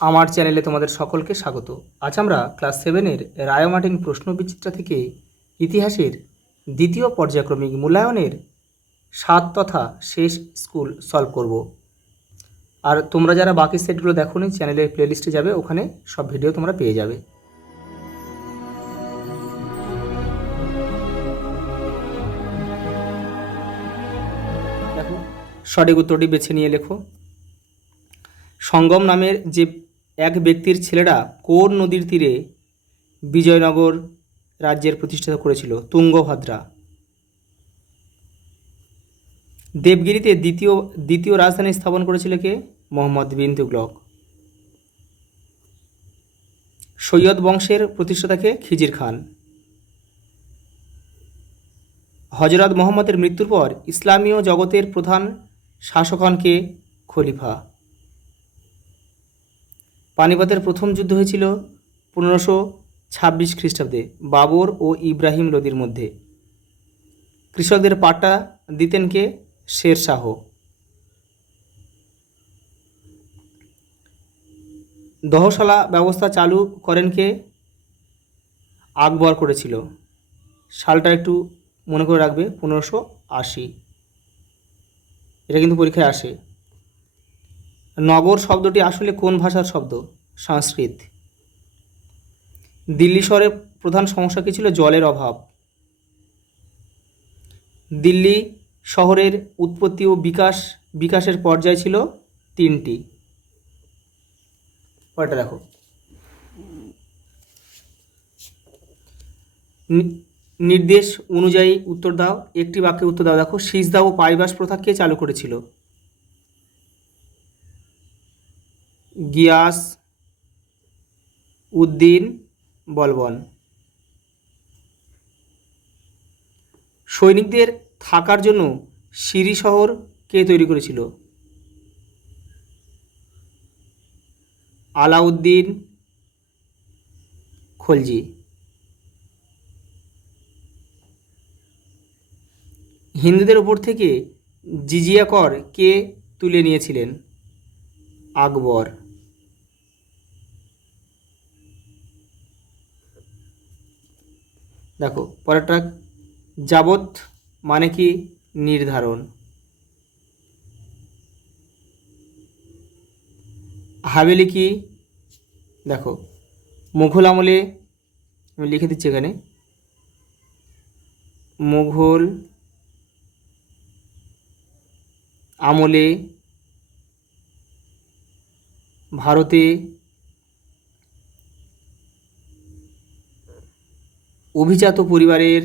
আমার চ্যানেলে তোমাদের সকলকে স্বাগত। আজ আমরা ক্লাস 7-এর রায় মার্টিন প্রশ্নবিচিত্রা থেকে ইতিহাসের দ্বিতীয় পর্যায়ক্রমিক মূল্যায়নের 7 তথা শেষ স্কুল সলভ করব। আর তোমরা যারা বাকি সেটগুলো দেখোনি, চ্যানেলের প্লেলিস্টে যাবে, ওখানে সব ভিডিও তোমরা পেয়ে যাবে। দেখো, সঠিক উত্তরটি বেছে নিয়ে লেখো। সঙ্গম নামের যে এক ব্যক্তির ছেলেরা কোন নদীর তীরে বিজয়নগর রাজ্যের প্রতিষ্ঠা করেছিল? তুঙ্গভদ্রা। দেবগিরিতে দ্বিতীয় রাজধানী স্থাপন করেছিল কে? মোহাম্মদ বিন তুগলক। সৈয়দ বংশের প্রতিষ্ঠাতা কে? খিজির খান। হযরত মুহাম্মদের মৃত্যুর পর ইসলামীয় জগতের প্রধান শাসক হন কে? খলিফা। পানিপথের প্রথম যুদ্ধ হয়েছিল 1526 খ্রিস্টাব্দে বাবর ও ইব্রাহিম লোদির মধ্যে। কৃষকদের পাট্টা দিতেন কে? শের শাহ। দহশালা ব্যবস্থা চালু করেন কে? আকবর করেছিল। সালটা একটু মনে করে রাখবে, 1580। এটা কিন্তু পরীক্ষায় আসে। নগর শব্দটি আসলে কোন ভাষার শব্দ? সংস্কৃত। দিল্লি শহরের প্রধান সমস্যা কী ছিল? জলের অভাব। দিল্লি শহরের উৎপত্তি ও বিকাশের পর্যায় ছিল 3টি। পরেরটা দেখো, নির্দেশ অনুযায়ী উত্তর দাও। একটি বাক্যে উত্তর দাও। দেখো, সিজদা ও পাইবাস প্রথা কে চালু করেছিল? গিয়াস উদ্দিন বলবন। সৈনিকদের থাকার জন্য সিরি শহর কে তৈরি করেছিল? আলাউদ্দিন খলজি। হিন্দুদের উপর থেকে জিজিয়া কর কে তুলে নিয়েছিলেন? আকবর। দেখো পরেরটা, যাবত মানে কি? নির্ধারণ। হাভেলি কি? দেখো, মুঘল আমলে, আমি লিখে দিচ্ছি এখানে, মুঘল আমলে ভারতে অভিজাত পরিবারের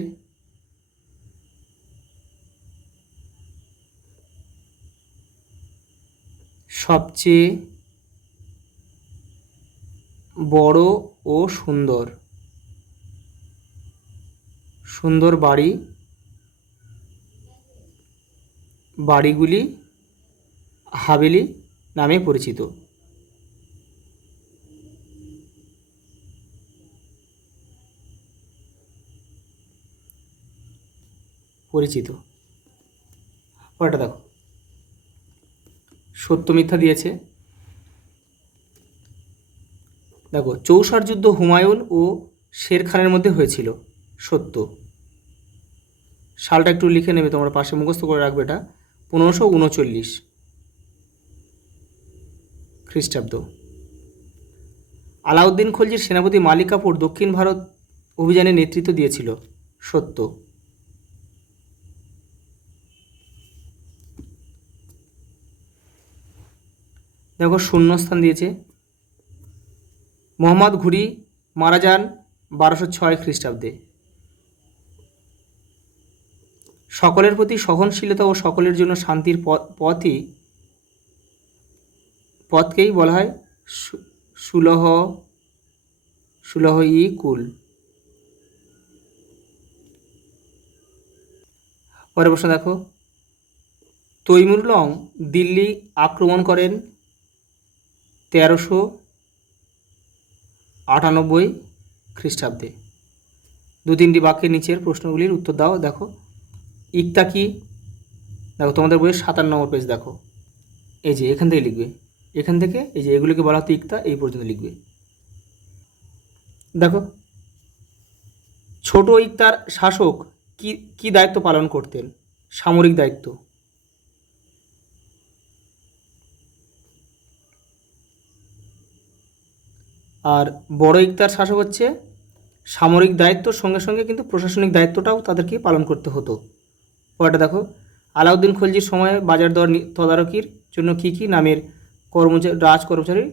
সবচেয়ে বড় ও সুন্দর বাড়িগুলি হাভেলি নামে পরিচিত। পরেরটা দেখো, সত্য মিথ্যা দিয়েছে। দেখো, চৌসার যুদ্ধ হুমায়ুন ও শের খানের মধ্যে হয়েছিল। সত্য। সালটা একটু লিখে নেবে, তোমরা পাশে মুখস্থ করে রাখবে। এটা 1539 খ্রিস্টাব্দ। আলাউদ্দিন খলজির সেনাপতি মালিক কাফুর দক্ষিণ ভারত অভিযানে নেতৃত্ব দিয়েছিল। সত্য। দেখো, শূন্যস্থান দিয়েছে। মোহাম্মদ ঘুরি মারা যান 1206 খ্রিস্টাব্দে। সকলের প্রতি সহনশীলতা ও সকলের জন্য শান্তির পথকেই বলা হয় সুলহ-ই কুল। পরের প্রশ্ন দেখো, তৈমুরলং দিল্লি আক্রমণ করেন 1398 খ্রিস্টাব্দে। 2-3টি বাক্যের নিচের প্রশ্নগুলির উত্তর দাও। দেখো, ইকতা কি? দেখো, তোমাদের বইয়ের 57 নম্বর পেজ দেখো, এই যে এখান থেকে লিখবে এখান থেকে এই যে এগুলোকে বলা হতো ইক্তা, এই পর্যন্ত লিখবে। দেখো, ছোট ইক্তার শাসক কি কি দায়িত্ব পালন করতেন? সামরিক দায়িত্ব। আর বড় ইক্তার শাসক হচ্ছে সামরিক দায়িত্বর সঙ্গে সঙ্গে কিন্তু প্রশাসনিক দায়িত্বটাও তাদেরকে পালন করতে হতো। পরেরটা দেখো, আলাউদ্দিন খলজির সময়ে বাজার দর তদারকির জন্য কী কী নামের রাজ কর্মচারী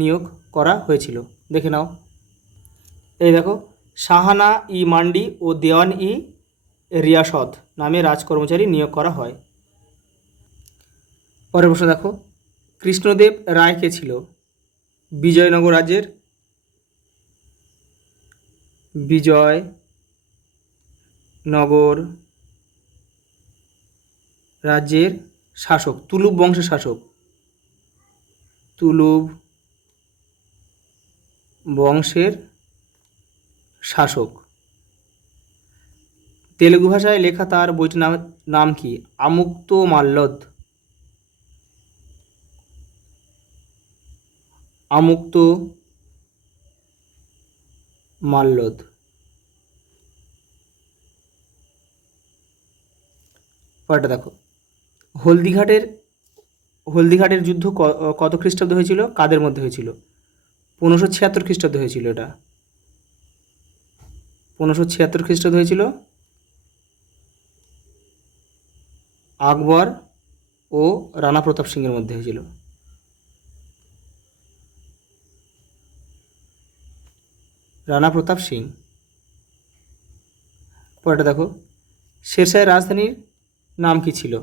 নিয়োগ করা হয়েছিল? দেখে নাও। এই দেখো, শাহানা ই মান্ডি ও দেওয়ান ই রিয়াসত নামে রাজকর্মচারী নিয়োগ করা হয়। পরের প্রশ্ন দেখো, কৃষ্ণদেব রায় কে ছিল? বিজয়নগর রাজ্যের শাসক, তুলুব বংশের শাসক, তুলুব বংশের শাসক। তেলুগু ভাষায় লেখা তার বইটির নাম কি? আমুক্ত মাল্যদ। আমুক্ত মাল্যদ। পরেরটা দেখো, হলদিঘাটের যুদ্ধ কত খ্রিস্টাব্দে হয়েছিল? কাদের মধ্যে হয়েছিল? 1576 খ্রিস্টাব্দে হয়েছিল। এটা 1576 খ্রিস্টাব্দে হয়েছিল। আকবর ও রানা প্রতাপ সিংয়ের মধ্যে হয়েছিল। রানা প্রতাপ সিং। পরেরটা দেখো, শেরশাহের রাজধানীর নাম কি ছিল?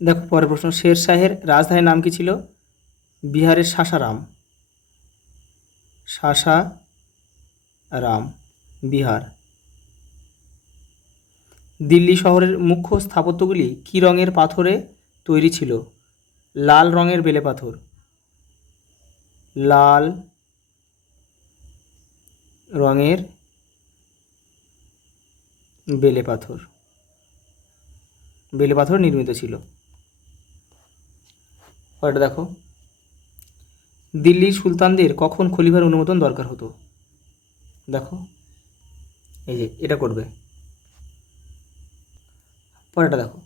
দেখো পরের প্রশ্ন, শেরশাহের রাজধানীর নাম কি ছিল? বিহারের সাসারাম, বিহার। দিল্লি শহরের মুখ্য স্থাপত্যগুলি কী রঙের পাথরে তৈরি ছিল? লাল রঙের বেলে পাথর। লাল রঙের বেলে পাথর নির্মিত ছিল। পরেরটা দেখো, দিল্লির সুলতানদের কখন খলিফার অনুমোদন দরকার হতো? দেখো, এই যে এটা করবে। পরেরটা দেখো,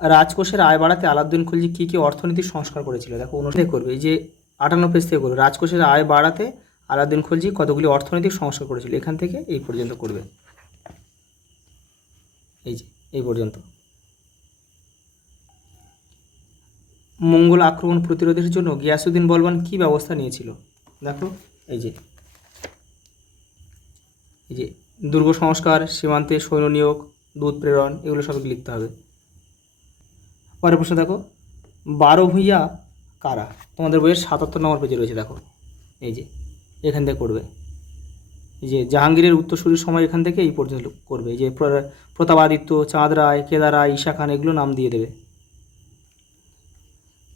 রাজকোষের আয় বাড়াতে আলাউদ্দিন খলজি কী কী অর্থনৈতিক সংস্কার করেছিল? দেখো অনুসারে করবে, এই যে 58 পেজ থেকে করবে। রাজকোষের আয় বাড়াতে আলাউদ্দিন খলজি কতগুলি অর্থনৈতিক সংস্কার করেছিল? এখান থেকে এই পর্যন্ত করবে, এই যে এই পর্যন্ত। মঙ্গল আক্রমণ প্রতিরোধের জন্য গিয়াসুদ্দিন বলবান কী ব্যবস্থা নিয়েছিল? দেখো, এই যে দুর্গ সংস্কার, সীমান্তে সৈন্য নিয়োগ, দুধ প্রেরণ, এগুলো সবই লিখতে হবে। পরের প্রশ্ন দেখো, 12 ভূঁইয়া কারা? তোমাদের বইয়ের 77 নম্বর পেজে রয়েছে। দেখো, এই যে এখান থেকে করবে। এই যে জাহাঙ্গীরের উত্তরসূরির সময় এখান থেকে এই পর্যন্ত করবে। এই যে প্রতাপাদিত্য, চাঁদ রায়, কেদার রায়, ঈশা খান, এগুলো নাম দিয়ে দেবে।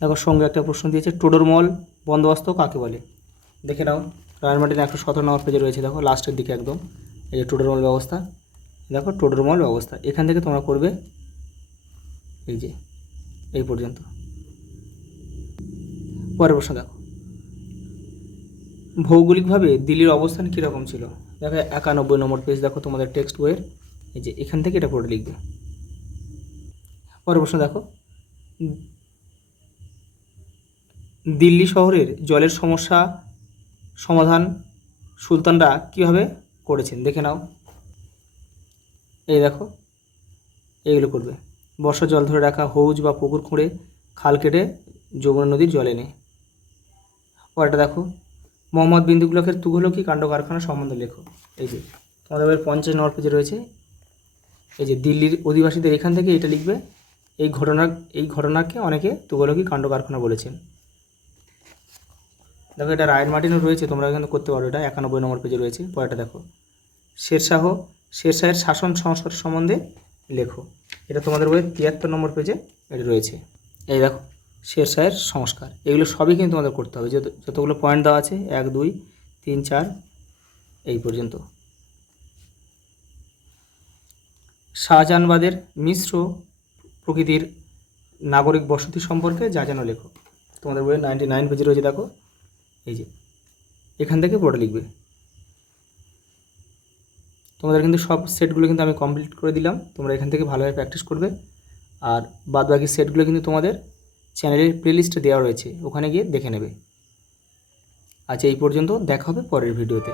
দেখো সঙ্গে একটা প্রশ্ন দিয়েছে, টোডরমল বন্দোবস্ত কাকে বলে? দেখে নাও, রয়্যাল মার্টিন 117 নম্বর পেজে রয়েছে। দেখো লাস্টের দিকে একদম, এই যে টোডরমল ব্যবস্থা। দেখো টোডরমল ব্যবস্থা, এখান থেকে তোমরা করবে এই যে এই পর্যন্ত। পরের প্রশ্ন দেখো, ভৌগোলিকভাবে দিল্লির অবস্থান কীরকম ছিল? দেখো 91 নম্বর পেজ, দেখো তোমাদের টেক্সট বইয়ের, এই যে এখান থেকে এটা পড়ে লিখবে। পরের প্রশ্ন দেখো, দিল্লি শহরের জলের সমস্যা সমাধান সুলতানরা কীভাবে করেছেন? দেখে নাও, এই দেখো এইগুলো করবে। বর্ষার জল ধরে রাখা, হৌজ বা পুকুর খুঁড়ে, খাল কেটে যমুনা নদীর জল এনে। পরেরটা দেখো, মোহাম্মদ বিন তুগলকের তুঘলকি কাণ্ড কারখানা সম্বন্ধে লেখো। এই যে তোমাদের 50 নম্বর পেজে রয়েছে। এই যে দিল্লির অধিবাসীদের, এখান থেকে এটা লিখবে। এই ঘটনাকে অনেকে তুঘলকি কাণ্ড কারখানা বলেছেন। দেখো এটা রয়্যাল মার্টিনও রয়েছে, তোমরা এখানে করতে পারো, এটা 91 নম্বর পেজে রয়েছে। পরেরটা দেখো, শেরশাহের শাসন সংস্কার সম্বন্ধে লেখো। এটা তোমাদের বইয়ের 73 নম্বর পেজে এটা রয়েছে। এই দেখো শেরশাহের সংস্কার, এগুলো সবই কিন্তু তোমাদের করতে হবে। যতগুলো পয়েন্ট দেওয়া আছে 1 2 3 4 এই পর্যন্ত। শাহজাহানবাদের মিশ্র প্রকৃতির নাগরিক বসতি সম্পর্কে যা যেন লেখো। তোমাদের বইয়ের 99 পেজে রয়েছে, দেখো এই যে এখান থেকে পড়ে লিখবে। তোমাদের কিন্তু সব সেটগুলো কিন্তু আমি কমপ্লিট করে দিলাম, তোমরা এখান থেকে ভালোভাবে প্র্যাকটিস করবে। আর বাদবাকি সেটগুলো কিন্তু তোমাদের চ্যানেলের প্লেলিস্টে দেওয়া রয়েছে, ওখানে গিয়ে দেখে নেবে। আচ্ছা, এই পর্যন্ত, দেখা হবে পরের ভিডিওতে।